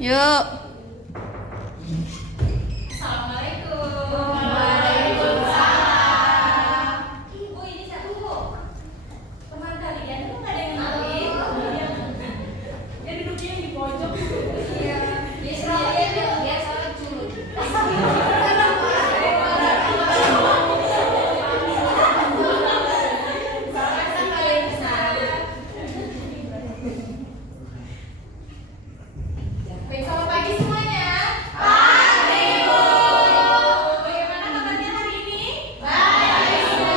Yuk. Assalamualaikum. Waalaikumsalam. Ibu, ini satu bu. Teman kalian itu nggak ada yang kenalin. Dia duduknya yang di pojok. Iya. Dia salah curut. Baik, selamat pagi semuanya. Pagi, Bu. Bagaimana kabarnya hari ini? Baik, Bu.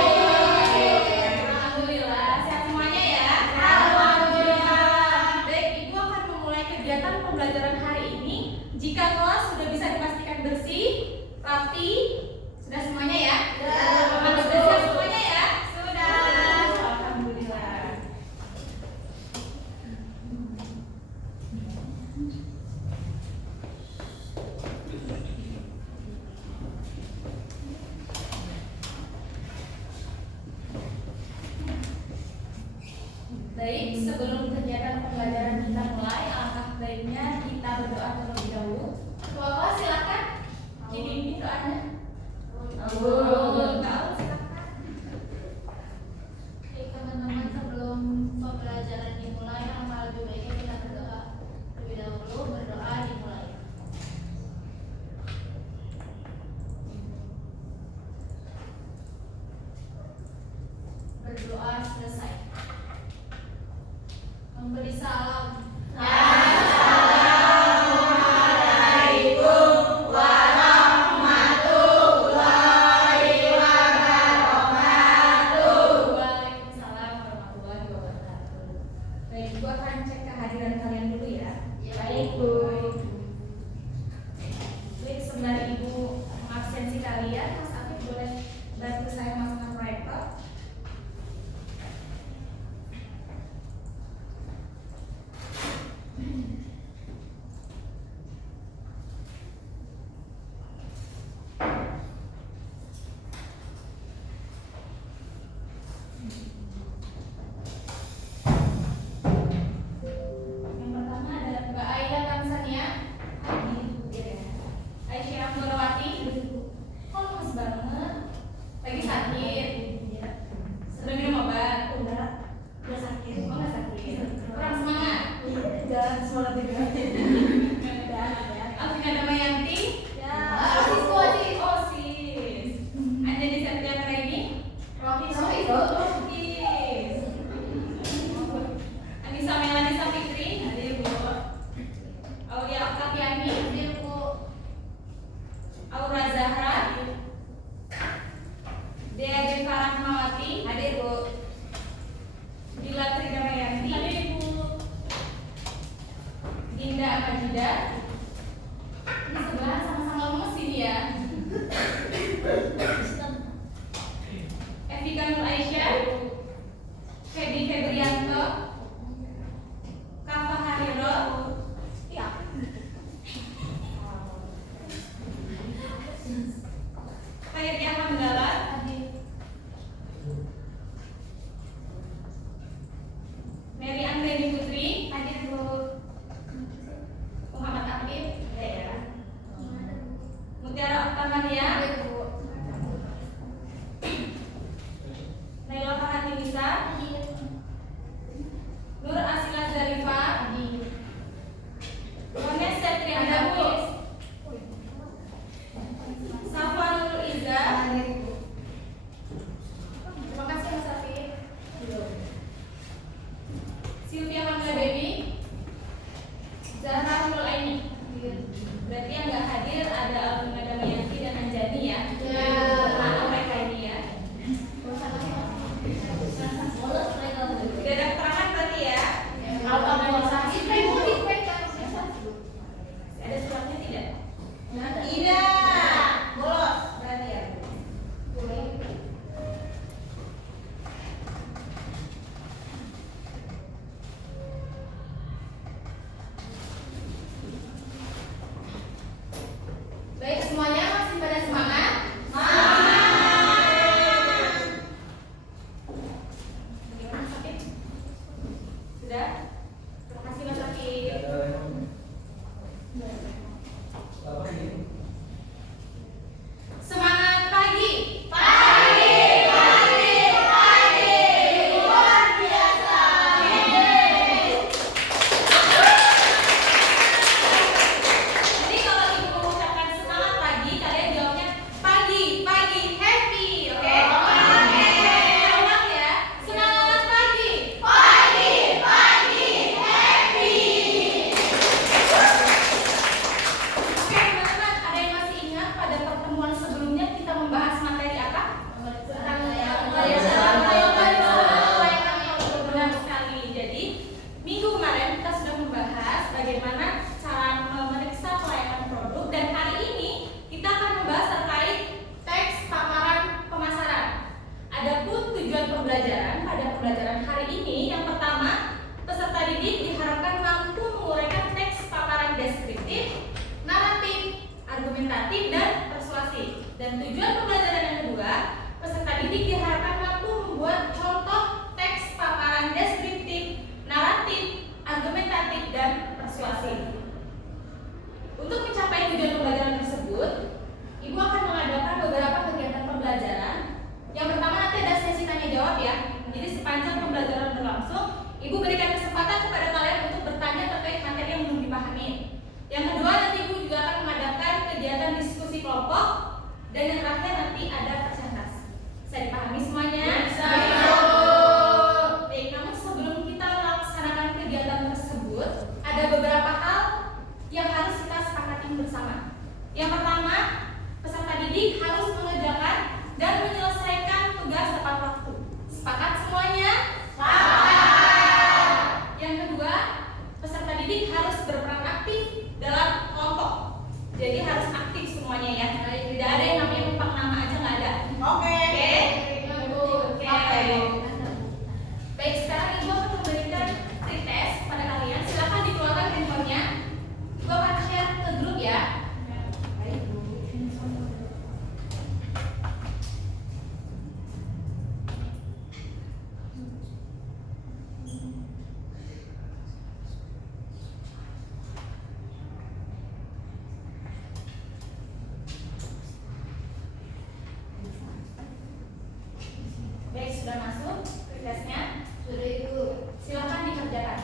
Alhamdulillah, sehat semuanya ya. Alhamdulillah. Baik, Ibu akan memulai kegiatan pembelajaran hari ini. Jika kelas sudah bisa dipastikan bersih, rapi, sudah semuanya ya? Sudah. Sudah siap semuanya ya? Sudah. Alhamdulillah. Baik, sebelum kegiatan pembelajaran kita mulai, alangkah baiknya kita berdoa terlebih dahulu. Ketua kelas silakan dipimpin doanya. Tahu silakan. Oke teman-teman, sebelum pembelajaran dimulai, alangkah lebih baiknya kita berdoa terlebih dahulu. Berdoa dimulai. Berdoa selesai. Memberi salam. Assalamualaikum warahmatullahi wabarakatuh. Waalaikumsalam warahmatullahi wabarakatuh. Baik, Ibu akan cek kehadiran kalian dulu ya. Baik, Bu. Baik, sembari Ibu absensi kalian, Mas Afif boleh bantu saya masukkan proyektor. Yang pertama adalah Mbak Aida Tanzania. Aisyah Nurwati. Kok lemes banget? Lagi sakit? Sudah minum obat? Udah sakit. Oh, nggak sakit. Kurang semangat? Udah semangat juga. Alvina Damayanti. Osis. Anjani Septiana Raini. Rohis. Anissa Melani Sapitri. Hadir, Bu. Aulia Oktaviani. Hadir, Bu. Aura Zahra. Dea Deva Rahmawati. Hadir, Bu. Dila Tridamayanti. Hadir, Bu. Dinda Amajida. Ini sebelah sama-sama lemes ini ya. Evika Nur Aisyah. Feby Febrianto. Kafa Hariro. Ya. Khairiyah Hamdala. Mary Angleni Putri. Hadir, Bu. Muhammad Afif. Ya. Mutiara Oktamania. Hadir, Bu. Naila Fahatinisa. Nur Asila Zarifa. Mones Septriana, Bu. Safa Nurul Iza. Terima kasih, Mas Afif. Sylvia Mangga Dewi. Zahra Nurul Aini. Berarti yang nggak hadir ada Alvina Damayanti dan Anjani ya. Mana mereka ini ya? tujuan pembelajaran pada pembelajaran hari ini, yang pertama, peserta didik diharapkan mampu menguraikan teks paparan deskriptif, naratif, argumentatif, dan persuasif. Dan tujuan pembelajaran yang kedua, peserta didik diharapkan mampu membuat contoh teks paparan deskriptif, naratif, argumentatif, dan persuasif. Untuk mencapai tujuan pembelajaran tersebut, Ibu akan mengadakan beberapa kegiatan pembelajaran. Yang pertama nanti ada sesi tanya jawab ya. Jadi sepanjang pembelajaran berlangsung, Ibu berikan kesempatan kepada kalian untuk bertanya terkait materi yang belum dipahami. Yang kedua, nanti Ibu juga akan mengadakan kegiatan diskusi kelompok. Dan yang terakhir nanti ada presentasi. Bisa dipahami semuanya? Bisa. Baik, namun sebelum kita melaksanakan kegiatan tersebut, ada beberapa hal yang harus kita sepakati bersama. Yang pertama, peserta didik harus mengerjakan dan menyelesaikan tugas tepat waktu. Sepakat semuanya? Sepakat. Yang kedua, peserta didik harus berperan aktif dalam kelompok. Jadi harus aktif semuanya ya. Tidak ada yang namanya numpang nama aja, nggak ada. Oke. Baik, sekarang Ibu akan memberikan pretest pada kalian. Silakan dikeluarkan handphonenya. Ibu akan share ke grup ya. Baik, sudah masuk pretestnya? Sudah Ibu. Silakan dikerjakan.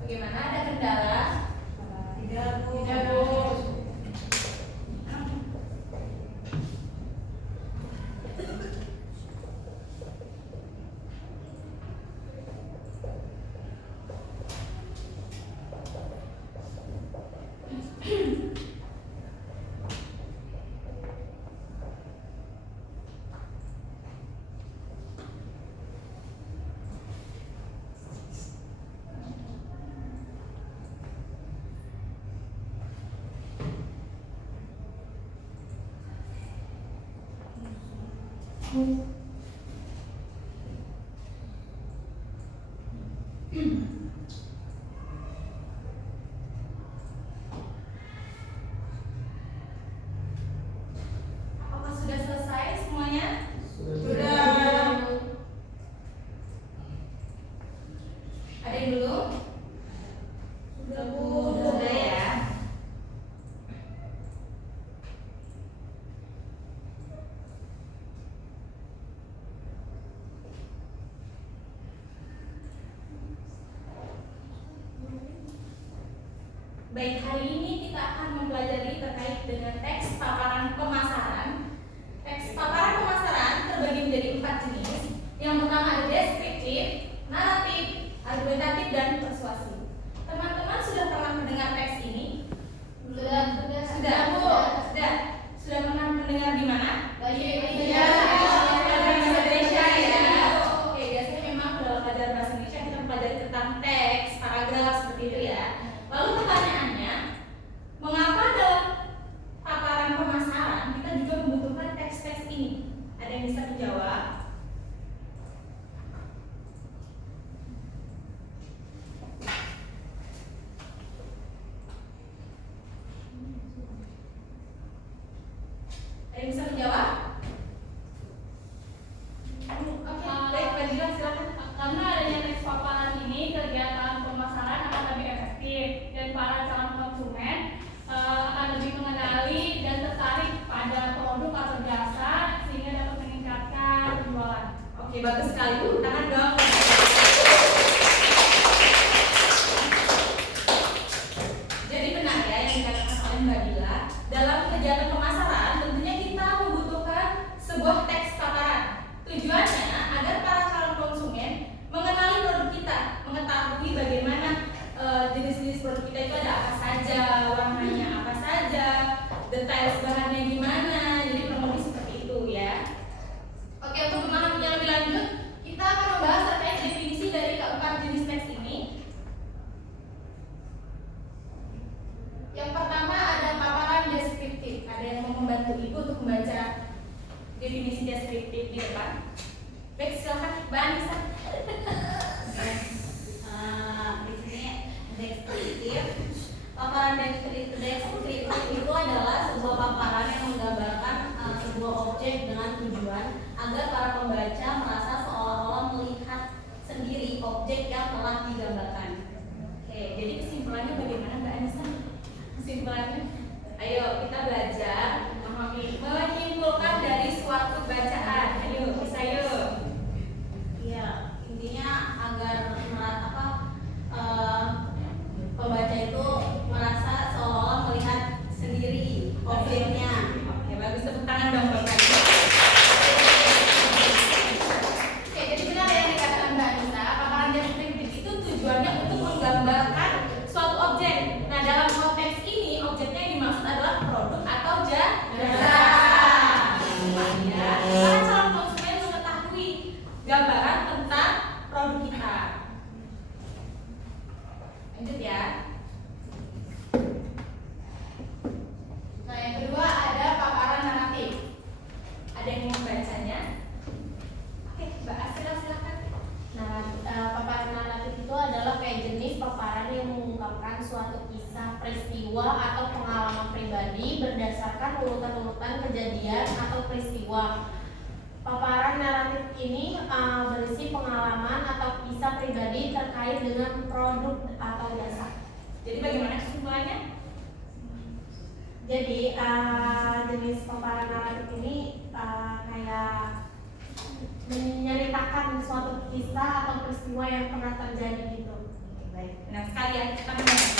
Bagaimana? Ada kendala? Tidak, Bu. Tidak, Bu. Apakah sudah selesai semuanya? Sudah. Ada yang belum? Sudah, Bu. Sudah ya. Baik, hari ini kita akan mempelajari terkait dengan teks paparan pemasaran. Teks paparan pemasaran terbagi menjadi 4 jenis. Yang pertama ada deskriptif, naratif, argumentatif, dan persuasif. Teman-teman sudah pernah mendengar teks ini? Sudah, Bu. Sudah pernah mendengar di mana? Bahasa Iya. Bahasa Indonesia ya. Oke, biasanya memang dalam pelajaran bahasa Indonesia kita mempelajari tentang teks, paragraf seperti itu ya. Lalu pertanyaannya, mengapa dalam paparan pemasaran kita juga membutuhkan teks-teks ini? Ada yang bisa menjawab? Ada yang bisa menjawab? Oke, baik, Mbak Dila, silakan. Karena adanya teks paparan ini, kegiatan pemasaran akan lebih efektif dan para calon telah digambarkan. Oke, jadi kesimpulannya bagaimana Mbak Anissa? Kesimpulannya, ayo kita belajar menyimpulkan dari suatu bacaan. Ayo, bisa yuk. Iya, intinya agar pembaca itu merasa seolah-olah melihat sendiri objeknya. Oke, bagus, tepuk tangan dong Bapak. Oke, jadi benar yang dikatakan Mbak Anissa, paparan deskriptif itu tujuannya untuk menggambarkan suatu objek. Nah, dalam konteks ini objeknya yang dimaksud adalah produk atau jasa. Supaya para calon konsumen mengetahui gambaran tentang produk kita. Lanjut ya. Nah, yang kedua ada paparan naratif. Ada yang mau membacanya? Oke, Mbak Asila silakan. Paparan naratif itu adalah kayak jenis paparan yang mengungkapkan suatu kisah, peristiwa, atau pengalaman pribadi berdasarkan urutan-urutan kejadian atau peristiwa. Paparan naratif ini berisi pengalaman atau kisah pribadi terkait dengan produk atau jasa. Jadi bagaimana kesimpulannya? Jadi jenis paparan naratif ini kayak menceritakan suatu kisah atau peristiwa yang pernah terjadi gitu. Baik, benar sekali ya. Kita mendengar.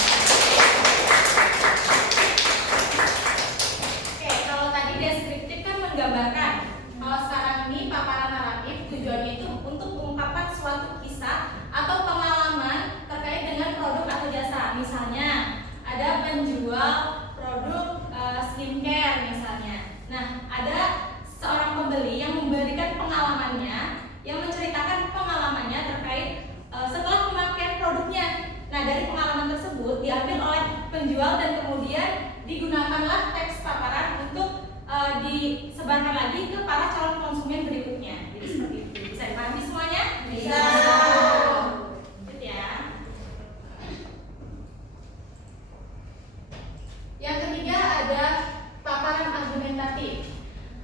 Oke, kalau tadi deskriptif kan menggambarkan. Kalau sekarang ini paparan naratif tujuannya itu untuk mengungkapkan suatu kisah atau pengalaman terkait dengan produk atau jasa. Misalnya ada penjual produk skincare misalnya. Nah, ada seorang pembeli yang memberikan pengalamannya, yang menceritakan pengalamannya terkait setelah pemakaian produknya. Nah, dari pengalaman tersebut diambil oleh penjual dan kemudian digunakanlah teks paparan untuk disebarkan lagi ke para calon konsumen berikutnya. Jadi seperti itu. Bisa dipahami semuanya? Bisa. Lanjut ya. Yang ketiga ada paparan argumentatif.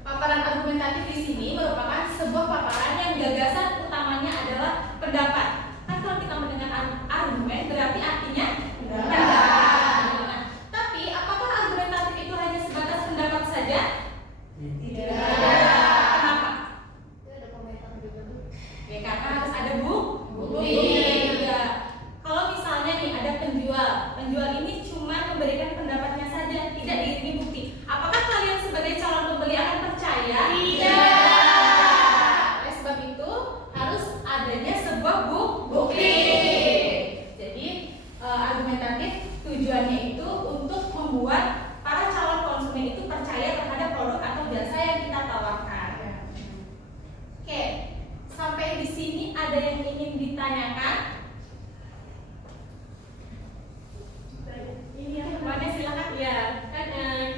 Paparan argumentatif di sini merupakan sebuah paparan yang gagasan utamanya adalah pendapat. Kan kalau kita mendengar argumen berarti artinya pendapat. Nah, tapi apakah argumentatif itu hanya sebatas pendapat saja? Tidak. Kenapa? Itu ada komentar juga tuh. Ya karena harus ada bukti. Ya. Kalau misalnya nih ada penjual ini cuma memberikan pendapatnya saja, tidak diiringi bukti. Apakah kalian sebagai calon pembeli akan percaya? Tidak. Oleh sebab itu harus adanya sebuah bukti. Jadi argumentatif tujuannya itu untuk membuat para calon konsumen itu percaya terhadap produk atau jasa yang kita tawarkan. Oke, sampai di sini ada yang ingin ditanyakan? Ini apa? Mana silakan. Ya, kan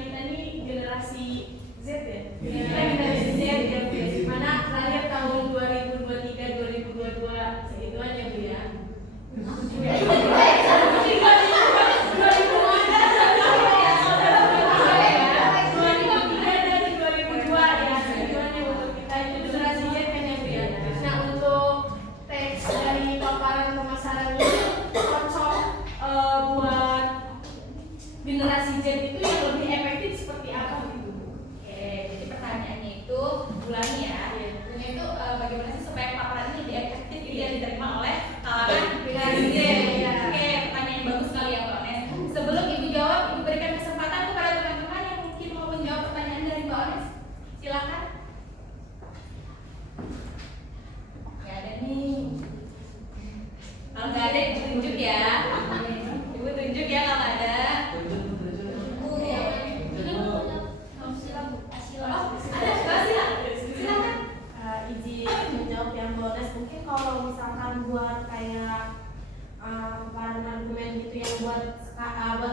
kita ini generasi Z ya. Iya. Kita generasi Z ya, Bu. Mana lahir tahun 2023, 2022 segituan ya, Bu ya. Nah, untuk teks dari paparan pemasaran ini cocok buat generasi Z itu yang lebih efektif seperti apa gitu? Oke, jadi pertanyaannya itu ulangi ya. Ini itu bagaimana sih supaya paparan ini lebih efektif gitu yang diterima oleh kalangan generasi Z? Iya. Oke, pertanyaan yang bagus sekali ya Mbak Ones. Sebelum Ibu jawab, Ibu berikan kesempatan kepada teman-teman yang mungkin mau menjawab pertanyaan dari Mbak Ones. Silakan. Gak ada nih. Kalau nggak ada Ibu tunjuk ya. Ibu tunjuk ya kalau ada. Ada Mbak Sila. Silakan. Izin menjawab yang bonus, mungkin kalau misalkan buat kayak paparan argumen gitu yang buat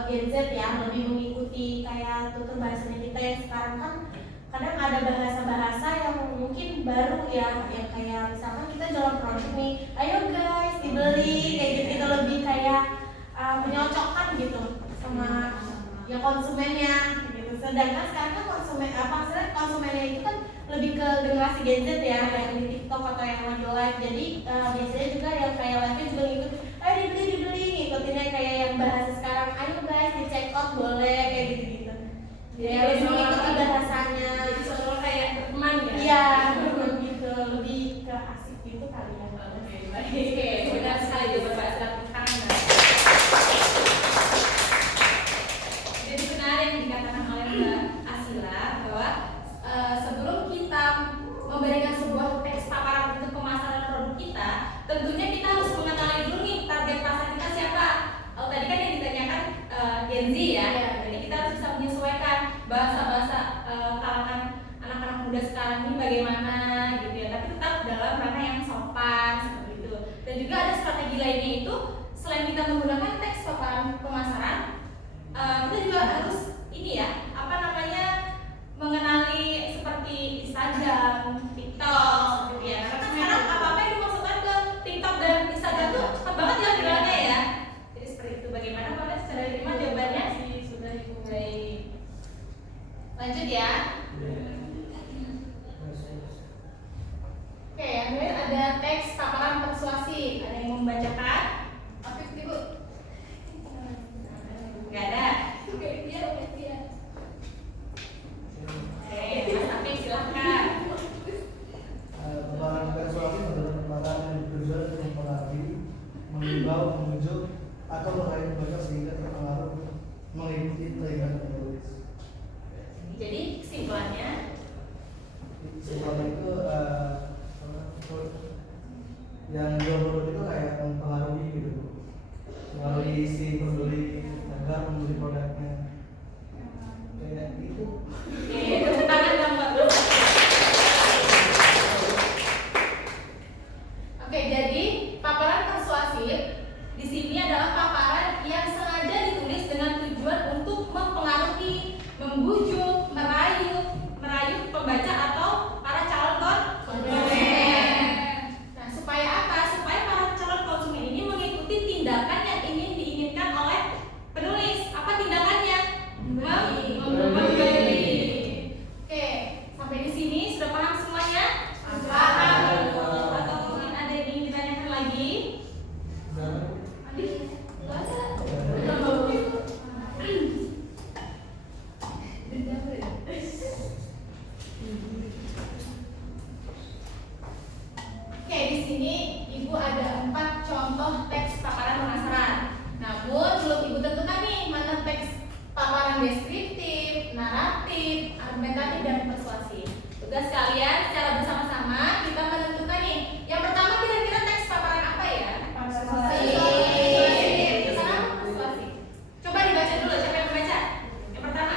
Gen Z ya, lebih mengikuti kayak tutur bahasanya kita yang sekarang kan kadang ada bahasa-bahasa yang mungkin baru ya, yang kayak misalkan kita jualan produk nih, ayo guys dibeli kayak gitu, lebih kayak menyocokkan gitu sama ya konsumennya gitu. Sedangkan sekarang kan konsumennya itu kan lebih ke generasi Gen Z ya, yang di TikTok atau yang lagi live. Jadi biasanya juga yang kayak live-nya juga ngikut, dibeli, ngikutinnya kayak yang bahasa sekarang, ayo guys di check out boleh, kayak gitu-gitu. Ya lebih mengikuti bahasanya. Jadi seolah kayak berteman ya. Iya, gitu, lebih ke asik gitu kali ya. Oke, baik. Benar sekali jawaban Mbak Asila, tepuk tangan, Mbak. Jadi benar yang dikatakan oleh Mbak Asila bahwa sebelum kita memberikan sebuah teks paparan untuk pemasaran produk kita, tentunya kita harus mengenali dulu nih target pasar kita siapa. Tadi kan yang ditanyakan Gen Z ya, jadi kita harus bisa menyesuaikan bahasa-bahasa kalangan anak-anak muda sekarang ini bagaimana gitu ya, tapi tetap dalam ranah yang sopan seperti itu. Dan juga ada strategi lainnya itu selain kita menggunakan teks paparan pemasaran, kita juga harus ini ya, mengenali seperti Instagram, TikTok gitu ya. Karena sekarang apa-apa yang dimasukkan ke TikTok dan Instagram tuh cepat banget ya viralnya ya. Jadi seperti itu. Bagaimana Mbak secara terima jawabannya? Sudah dimulai. Lanjut ya. Oke, yang terakhir ada teks paparan persuasi. Ada yang mau membacakan? Afif, Ibu. Gak ada. Oke, Mas Afif silahkan. Paparan persuasi adalah paparan yang bertujuan untuk mempengaruhi, mengimbau, membujuk, atau meraih pembaca sehingga terpengaruh mengikuti telinga penulis. Jadi kesimpulannya Itu yang jual produk itu kayak mempengaruhi gitu, mempengaruhi si pembeli agar membeli produknya kayak gitu. oke, tepuk tangan dong Mbak. Oke, jadi paparan persuasif di sini adalah paparan yang sengaja ditulis dengan tujuan untuk mempengaruhi, membujuk, merayu pembaca atau para calon konsumen. Nah, supaya apa? Supaya para calon konsumen ini mengikuti tindakan yang ingin diinginkan oleh penulis. Apa tindakannya? Membeli. Oke, sampai di sini sudah paham semuanya? Paham. Atau mungkin ada yang ingin ditanyakan lagi? Adi, nggak ada. Oke, di sini Ibu ada 4 contoh teks paparan pemasaran. Namun belum Ibu tentukan nih mana teks paparan deskriptif, naratif, argumentatif, dan persuasif. Tugas kalian secara bersama-sama kita menentukan nih. Yang pertama kira-kira teks paparan apa ya? Persuasif. Kenapa persuasif? Coba dibaca dulu, siapa yang membaca? Yang pertama.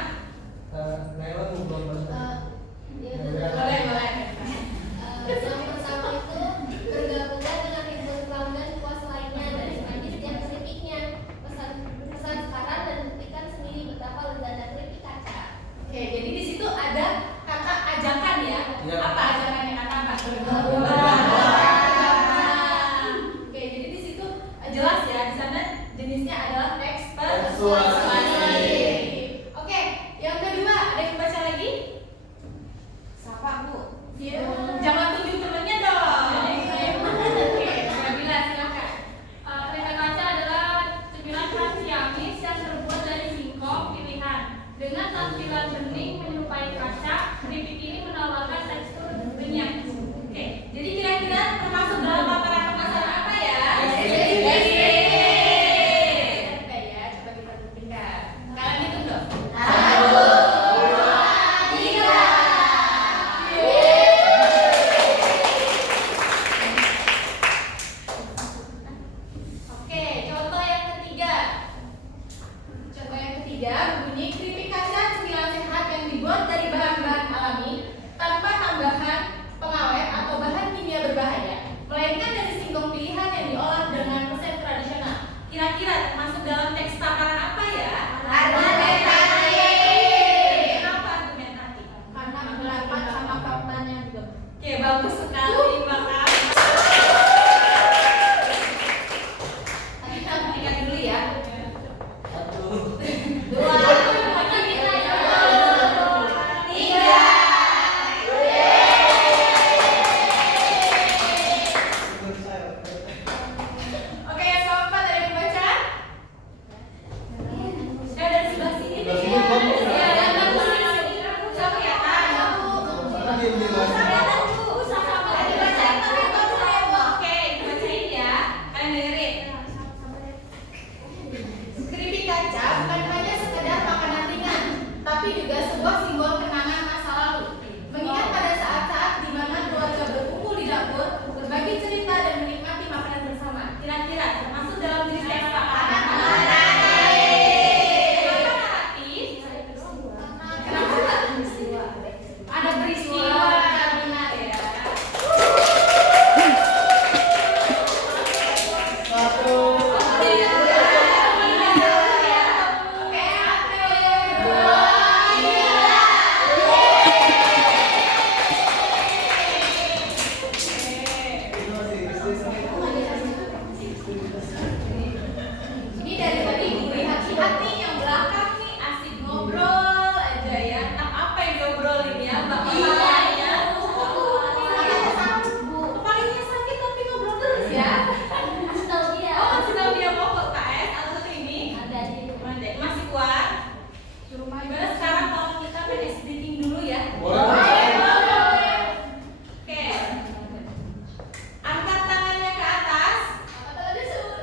Naila mau belum bahasa. Boleh. Yang pertama itu bergabunglah dengan ribuan pelanggan puas lainnya dan selanjutnya setiap kritiknya pesan sekarang dan buktikan sendiri betapa lezatnya kritik kaca. Oke, jadi di situ ada kata ajakan ya. Ya. Apa ajakannya, kata apa? Bergabung. Oke, jadi di situ jelas ya. Di sana jenisnya adalah teks Persuasif. persuasif. Oke, yang kedua ada yang baca lagi? Siapa Bu? Jangan tunjuk temennya dong. Oke, Nabila silakan. Kereta kaca adalah cemilan khas Ciamis yang terbuat dari singkong pilihan. Dengan tampilan bening menyerupai kaca, keripik ini menawarkan tekstur renyah. Oke, jadi kira-kira termasuk dalam paparan pemasaran apa ya? Yes. Oke ya, coba kita buktikan.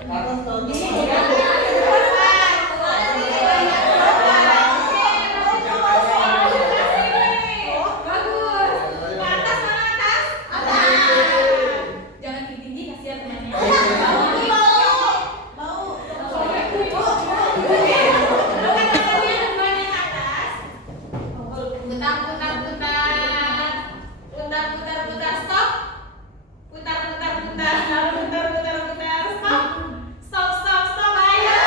Atas tahun Bagus. Ke atas mana atas? Jangan tinggi-tinggi, kasihan temannya. Putar, stop. Putar, stop. Stop, ayo.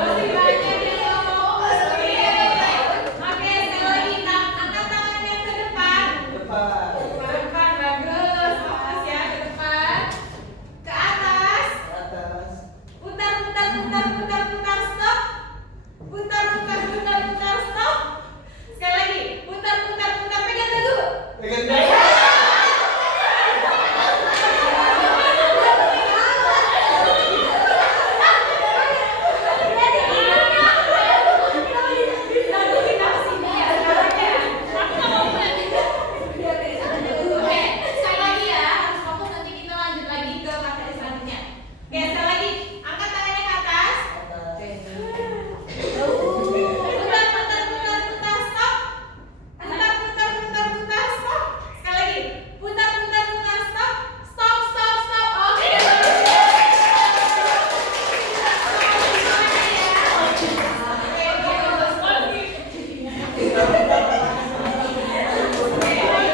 Masih banyak ya. Oke, sekali lagi, angkat tangannya ke depan. depan. Depan, bagus. Fokus ya, ke depan. Ke atas. Atas. Putar, stop. Putar, stop. Sekali lagi, putar, pegang dulu. Pegang dulu. Oke, sekali lagi ya, harus fokus, nanti kita lanjut lagi ke materi selanjutnya. Oke, sekali lagi, angkat tangannya ke atas. Putar, stop. Putar, stop. Sekali lagi, putar, stop. Stop. Oke.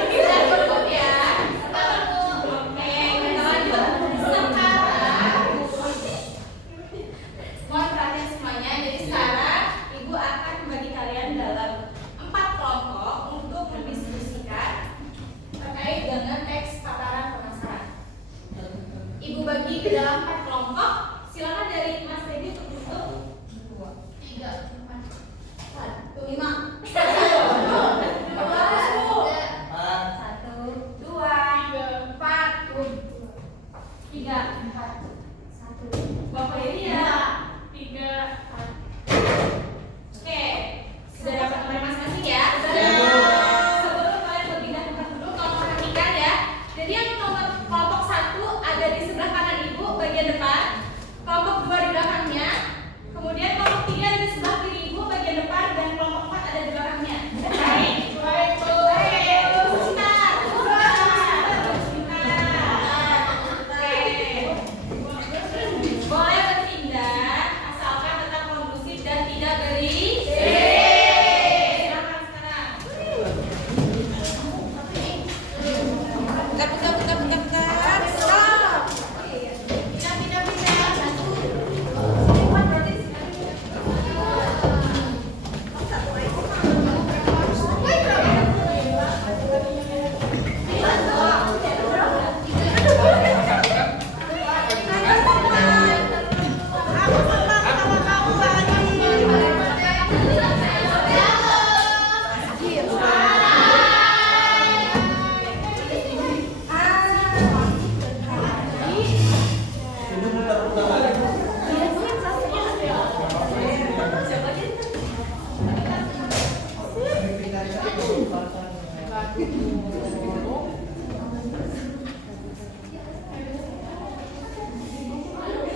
Kita cukup ya. Oke, kita lanjut. Sekarang mohon perhatian semuanya. Jadi sekarang Ibu akan membagi kalian dalam 4 kelompok untuk mendiskusikan terkait dengan teks paparan pemasaran. Ibu bagi ke dalam 4 kelompok. Silakan dari Mas Teddy untuk bentuk 3, 4, 5. Bapak ini ya 3. Oke, sudah dapat nomor masing-masing ya. Sebelum kalian berpindah tempat duduk, tolong perhatikan ya. Jadi yang nomor kelompok 1 ada di sebelah kanan Ibu bagian depan, kelompok 2 di belakangnya, kemudian kelompok 3 ada di sebelah kiri Ibu bagian depan, dan kelompok 4 ada di belakangnya. Baik. Boleh berpindah asalkan tetap kondusif dan tidak berisik. Silakan sekarang. Bentar. Stop. Pindah. Ibu putar lagi.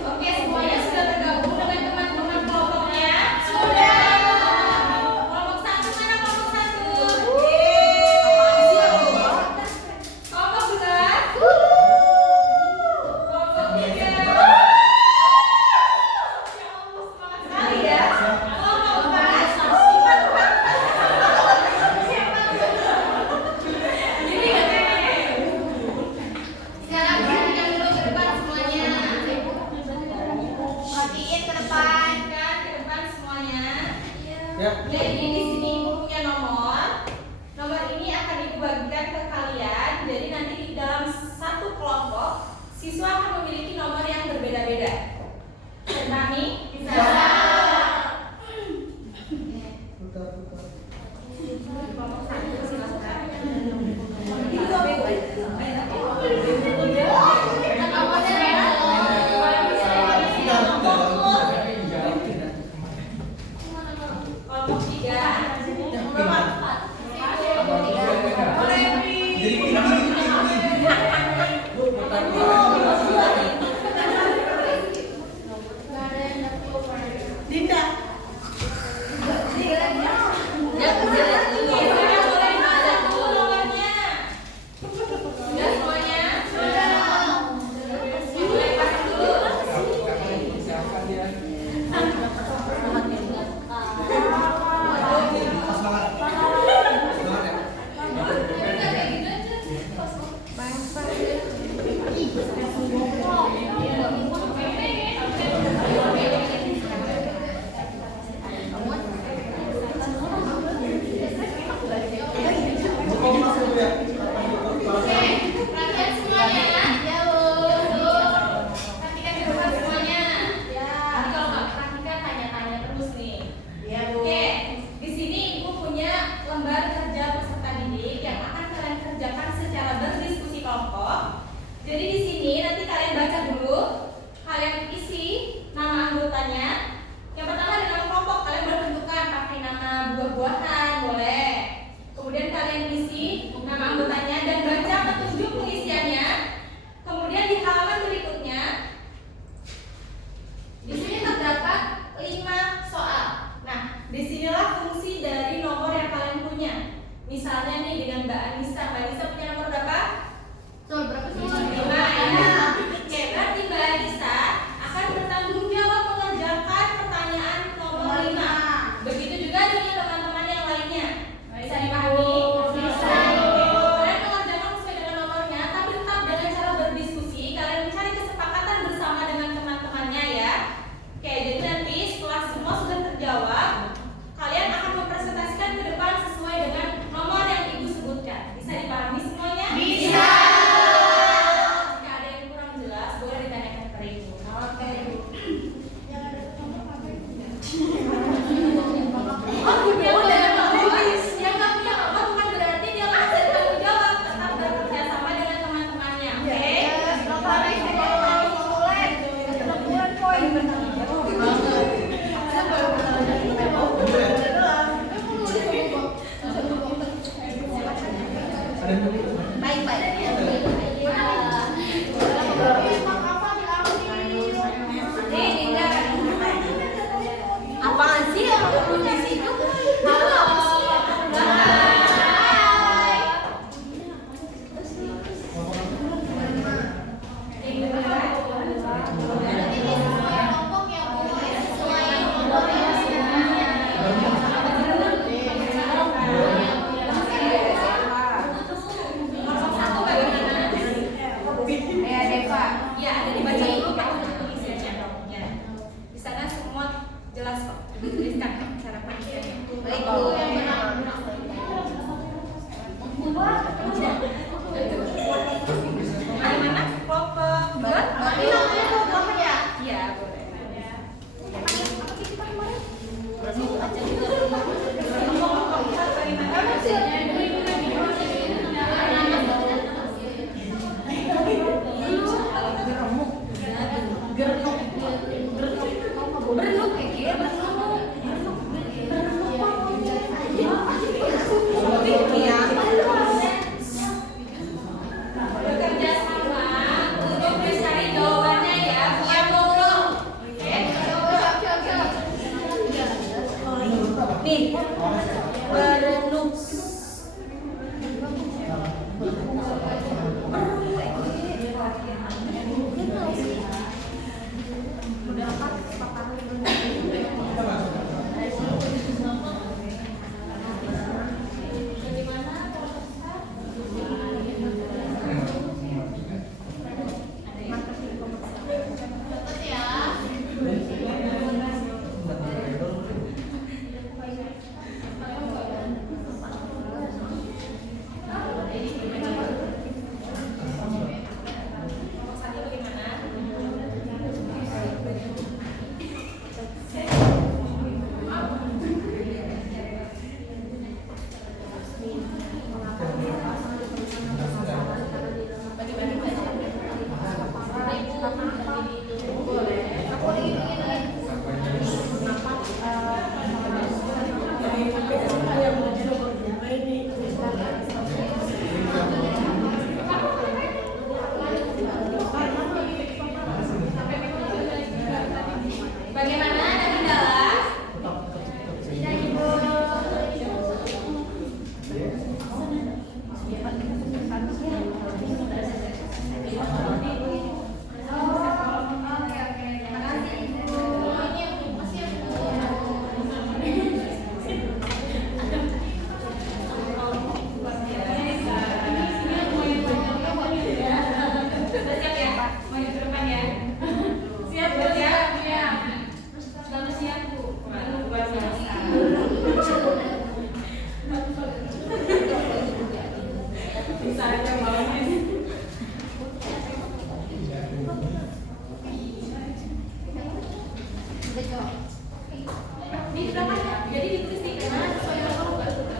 Oke, semuanya sudah bergabung dengan teman-teman kelompoknya? Sudah. Kelompok 1 mana kelompok 1? Kelompok 2? Kelompok 3? Ya Allah, semangat sekali ya. Kelompok 4? Jadi Sekarang perhatikan dulu ke depan semuanya. perhatiin ke depan kan, ke depan semuanya. Ya. Jadi di sini Ibu punya nomor. Nomor ini akan Ibu bagikan ke kalian. Jadi nanti di dalam satu kelompok siswa akan memiliki nomor yang berbeda-beda. Pahami? Bisa. Putar. Kelompok 1 silakan. Kelompok 3. Nomor 4. kalian isi nama anggotanya dan baca petunjuk pengisiannya. Kemudian di halaman berikutnya di sini terdapat 5 soal. Nah, disinilah fungsi dari nomor yang kalian punya. Misalnya nih dengan Mbak Anissa punya nomor berapa? Soal berapa sih? 5 ya. Oke, berarti Mbak Anissa akan bertanggung jawab mengerjakan pertanyaan nomor 5. Begitu juga dengan teman-teman yang lainnya. Bisa dipahami? Bisa. Kalian mengerjakan sesuai dengan nomornya, tapi tetap dengan cara berdiskusi. Kalian mencari kesepakatan bersama dengan teman-temannya ya. Oke, jadi nanti setelah semua sudah terjawab, kalian akan mempresentasikan ke depan sesuai dengan nomor yang Ibu sebutkan. Bisa dipahami semuanya? Bisa. Jika ada yang kurang jelas, boleh ditanyakan ke Ibu. Oke, Ibu. Yang udah yang nggak punya nomor bukan berarti dia harus bertanggung jawab, tetap bekerja sama dengan teman-temannya. Oke? Ada yang begitu? Apaan sih yang perlu di situ? Halo. Berarti ini sesuai kelompok yang punya ya, sesuai nomor yang Satu bagaimana? Ya, ada dibaca dulu petunjuk pengisiannya. Ya. Di sana semua jelas kok. Dituliskan kok cara pengisiannya. baik Bu yang benar. Bagaimana? Kelompok dua? Tapi namanya kelompok ya? Iya, boleh. Bekerja sama untuk mencari jawabannya ya. Siap ngobrol. Oke. Nih, berenung. Catat ya. Bagaimana? Ada kendala? Sudah siap ya? Maju ke depan ya. Siap, siap. Selalu siap, Bu. Luar biasa. Bisa aja bawahnya. Di belakangnya, jadi ditulis di kanan supaya kamu nggak lupa.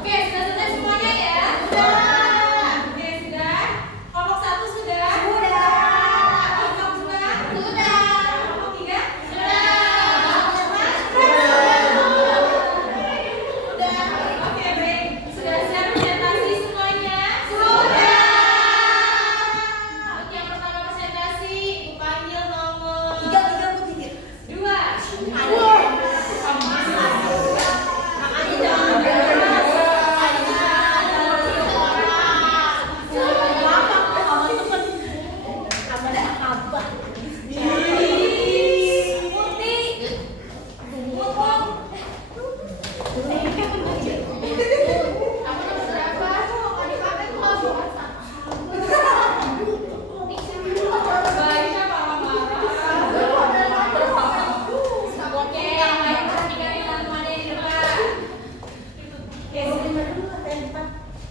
Oke, sudah selesai semuanya ya? Sudah. Oke, sudah. Kelompok 1 sudah? Sudah. Kelompok 2? Sudah. Kelompok 3? Sudah. Sudah. Oke, baik. Sudah siap presentasi semuanya? Sudah. Oke, yang pertama presentasi, Ibu panggil nomor 2.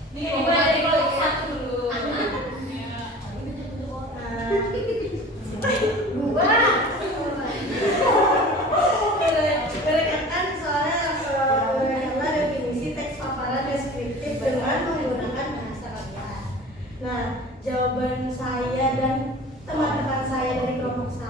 Dimulai dari kelompok 1 dulu. Berdasarkan soalnya karena definisi teks paparan deskriptif dengan menggunakan bahasa rakyat. Nah, jawaban saya dan teman-teman saya dari kelompok 1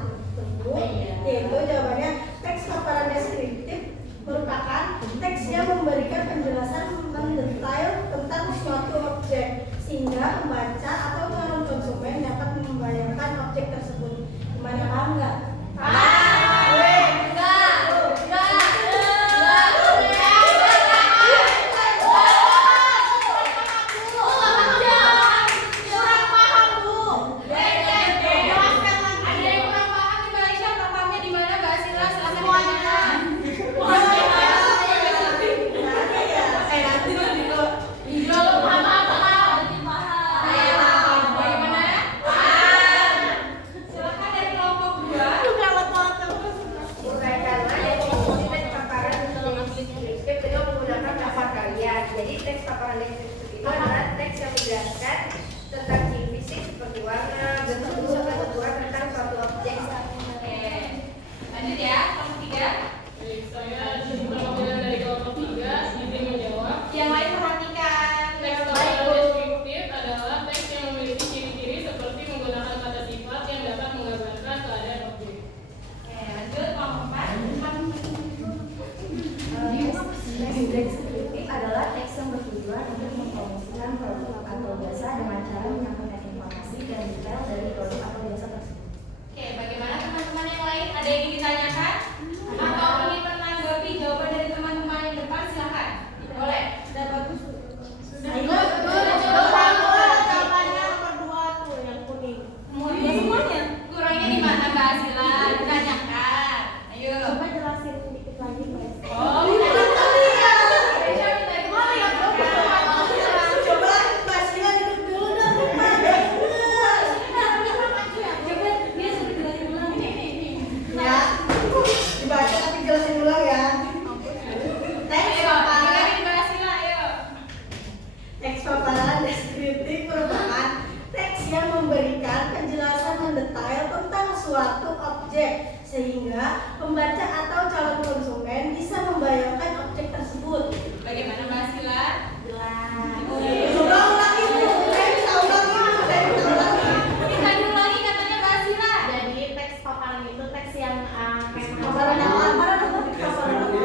yaitu jawabannya teks paparan deskriptif merupakan teks yang memberikan penjelasan mendetail tentang suatu objek sehingga pembaca atau calon konsumen dapat membayangkan objek tersebut. Gimana, paham nggak? Jadi teks paparan deskriptif itu adalah teks yang menjelaskan tentang ciri fisik seperti warna, bentuk, serta tujuan tentang suatu objek. Oke. Lanjut ya, kelompok 3. Saya perwakilan dari kelompok 3 izin menjawab. Yang lain perhatikan. Teks paparan deskriptif adalah teks yang memiliki ciri-ciri seperti menggunakan kata sifat yang dapat menggambarkan keadaan objek. Oke, lanjut kelompok 4. Teks deskriptif adalah teks yang bertujuan untuk mempromosikan produk atau jasa dengan cara menyampaikan informasi dan detail dari produk atau jasa tersebut. Oke, bagaimana teman-teman yang lain? Ada yang ingin ditanyakan? Atau ingin menanggapi jawaban dari teman-teman yang depan? Silakan. Boleh. Sudah bagus. Jawabannya nomor 2 tuh yang kuning. Semuanya. Kurangnya di mana, Mbak Asila? Ditanyakan. Ayo. Coba jelasin dikit lagi, Mas. Oh, Coba Mbak Sila duduk dulu dong, Pak. Ya, dibaca tapi jelasin ulang ya. Teks ayo. paparan, Dengerin Mbak Asila, ayo. teks paparan deskriptif merupakan teks yang memberikan penjelasan mendetail tentang suatu objek sehingga pembaca atau calon konsumen bisa membayangkan objek tersebut. Bagaimana Mbak Asila? Coba ulangi Bu, saya bisa ulangi, saya bisa ulangi. Kita diulangi katanya Mbak Asila. Jadi teks paparan itu teks yang memang Paparan apa? Paparan apa? Paparan apa?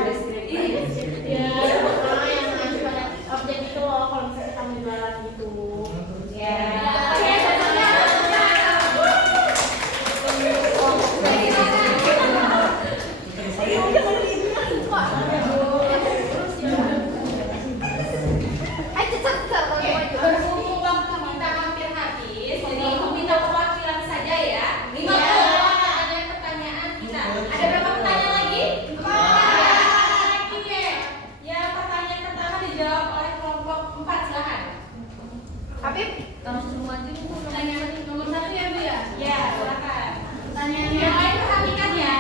ya yang mengacu pada objek itu loh kalau misalnya kita menjualan gitu. Ya. Oke, contohnya. Berhubung waktu kita hampir habis, jadi minta perwakilan saja ya. 5 ada pertanyaan kita. Ada berapa pertanyaan lagi? 4. Oke. Ya, pertanyaan pertama dijawab oleh kelompok 4, silakan. Habib, Pertanyaan nomor 1 ya Bu ya? Ya, silakan. Pertanyaan yang lain perhatikan ya.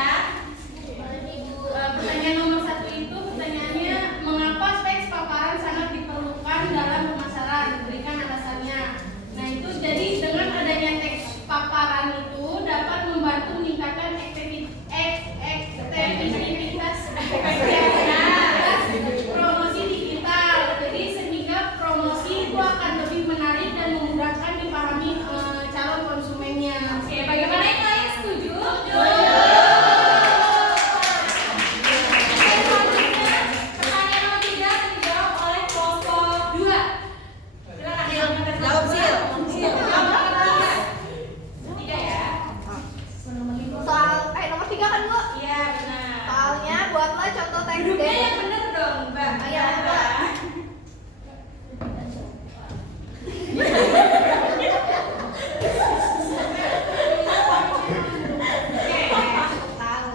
contoh teks Duduknya yang bener dong, Mbak. Oh, iya, Mbak. Tahu.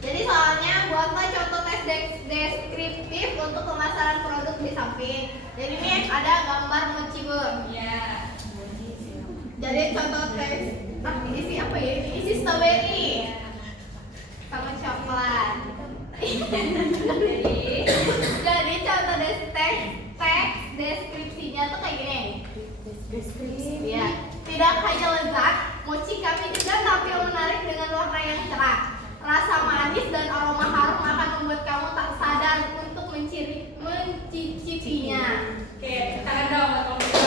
Jadi soalnya buatlah contoh teks deskriptif untuk pemasaran produk di samping. Jadi ini ada gambar mochi, Bu. Iya. Jadi contoh teks isi apa ya? Isi strawberry sama coklat. Jadi contoh teks deskripsinya tuh kayak gini. Deskripsi. Ya. Tidak hanya lezat, mochi kami juga tampil menarik dengan warna yang cerah. Rasa manis dan aroma harum akan membuat kamu tak sadar untuk mencicipinya. Oke, tangan dong buat komputer.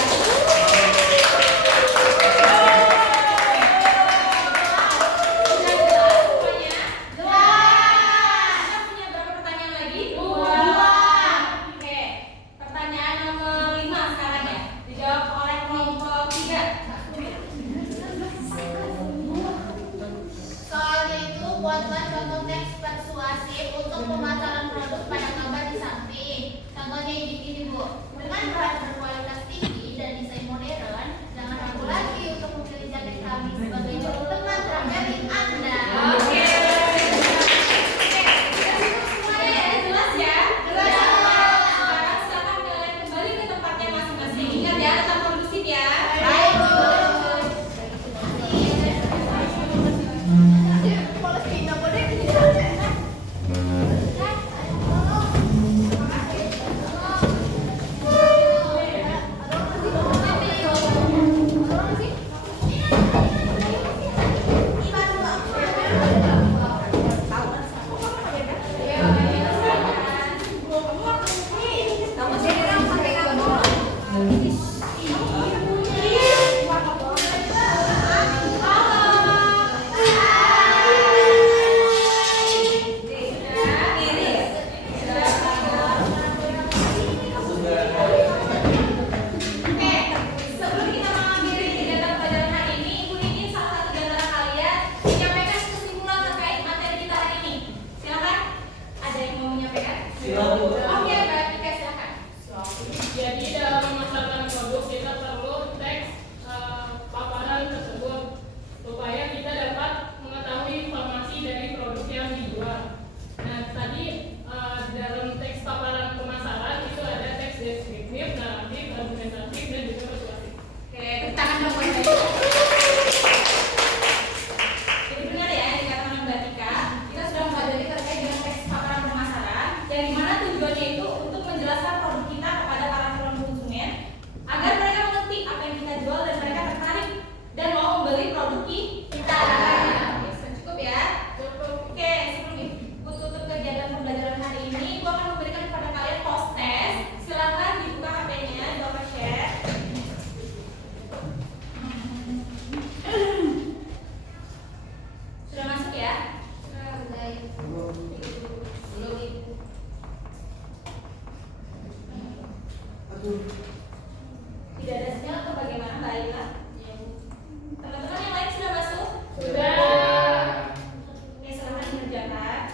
Buatlah contoh teks persuasif untuk pemasaran produk pada gambar di samping. Contohnya ini Bu. Dengan bahan berkualitas tinggi dan desain modern, jangan ragu lagi untuk memilih jaket kami sebagai teman traveling Anda. Oke. Semuanya ya, jelas ya? Jelas. Sekarang silakan kalian kembali ke tempatnya masing-masing. Ingat ya, tetap kondusif ya. Baik, Bu. Sebelum kita mengakhiri kegiatan pelajaran hari ini, Ibu ingin salah satu di antara kalian menyampaikan kesimpulan terkait materi kita hari ini. Silakan. Ada yang mau menyampaikan? Silakan. Oke, Mbak Tika, silakan. Jadi dalam memasarkan produk kita perlu teks paparan tersebut supaya kita dapat mengetahui informasi dari produk yang dijual. Nah tadi dalam teks paparan pemasaran itu ada teks deskriptif, naratif, argumentatif, dan juga persuasif. Oke, tepuk tangan dong buat saya. Jadi benar ya yang dikatakan Mbak Tika, kita sudah mempelajari terkait dengan teks paparan pemasaran, yang dimana tujuannya itu untuk menjelaskan produk kita kepada para calon konsumen agar mereka mengerti apa yang kita jual dan mereka tertarik dan mau membeli produk kita. Cukup ya? Cukup. Oke, sebelum Ibu tutup kegiatan pembelajaran hari ini, Ibu akan memberikan kepada kalian post test. Silakan dibuka HP-nya, di share. Sudah masuk ya? Belum Ibu. Tidak ada sinyal atau bagaimana Mbak Aila? Teman-teman yang lain sudah masuk? Sudah. Oke, selamat dikerjakan.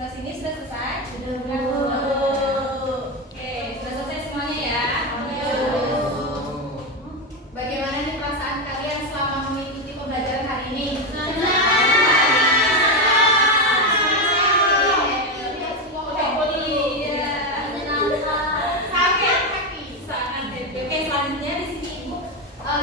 sebelah sini sudah selesai? Sudah, Bu. Oke, sudah selesai semuanya ya. Bagaimana nih perasaan kalian selama mengikuti pembelajaran hari ini? Sangat happy. Oke, selanjutnya di sini Ibu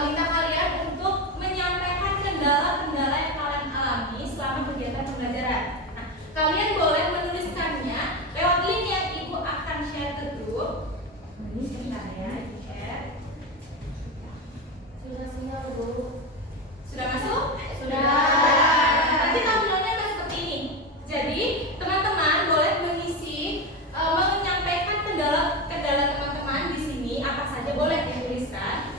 minta kalian untuk menyampaikan kendala-kendala yang kalian alami selama kegiatan pembelajaran. Nah, kalian boleh menuliskannya lewat link yang Ibu akan share ke grup. Ini sebentar ya, Ibu share. Sudah sinyal, Bu. Sudah masuk? Sudah. Nanti tampilannya akan seperti ini. Jadi, teman-teman boleh mengisi menyampaikan kendala teman-teman di sini apa saja boleh dituliskan.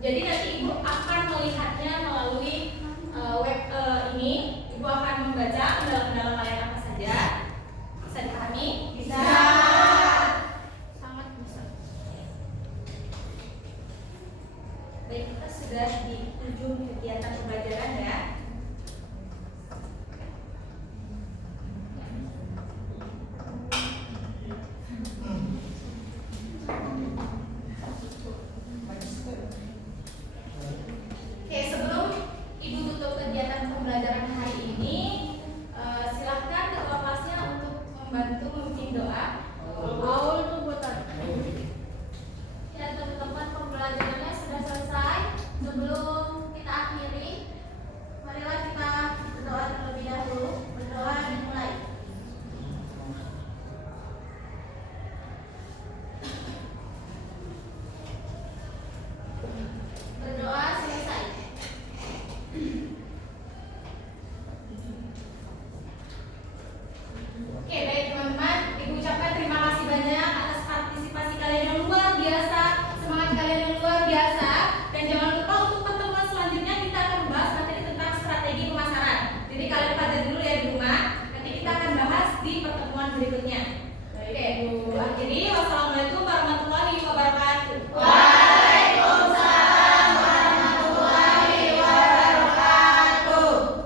Jadi nanti Ibu akan melihatnya melalui web ini. Ibu akan membaca kendala-kendala kalian apa saja. Bisa dipahami? Bisa. Sangat bisa. Baik, kita sudah di ujung kegiatan pembelajaran ya. Oke, sebelum Ibu tutup kegiatan pembelajaran hari ini, silahkan ketua kelasnya untuk membantu memimpin doa. Aul tuh buatan. Ya, teman-teman, pembelajarannya sudah selesai. Sebelum kita akhiri, marilah kita berdoa terlebih dahulu. Berdoa dimulai. Berdoa selesai. Oke, baik teman-teman, Ibu ucapkan terima kasih banyak atas partisipasi kalian yang luar biasa, semangat kalian yang luar biasa, dan jangan lupa untuk pertemuan selanjutnya kita akan bahas materi tentang strategi pemasaran. Jadi kalian pelajari dulu ya di rumah, nanti kita akan bahas di pertemuan berikutnya. Oke, Ibu akhiri. Wassalamualaikum warahmatullahi wabarakatuh.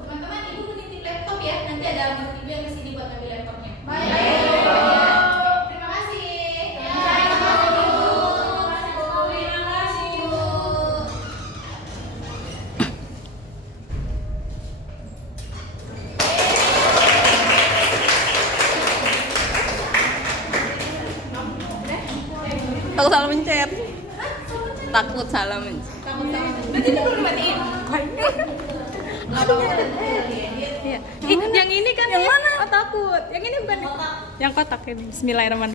Teman-teman, Ibu menitip laptop ya, nanti ada guru Ibu yang kesini buat ngambil laptopnya. Terima kasih. Terima kasih, Bu. Aku salah mencet. Takut salah mencet. Berarti itu belum dimatiin. Iya. Yang ini kan yang mana? Oh, takut. Yang ini bukan. Yang kotak ini. Bismillahirrahmanirrahim.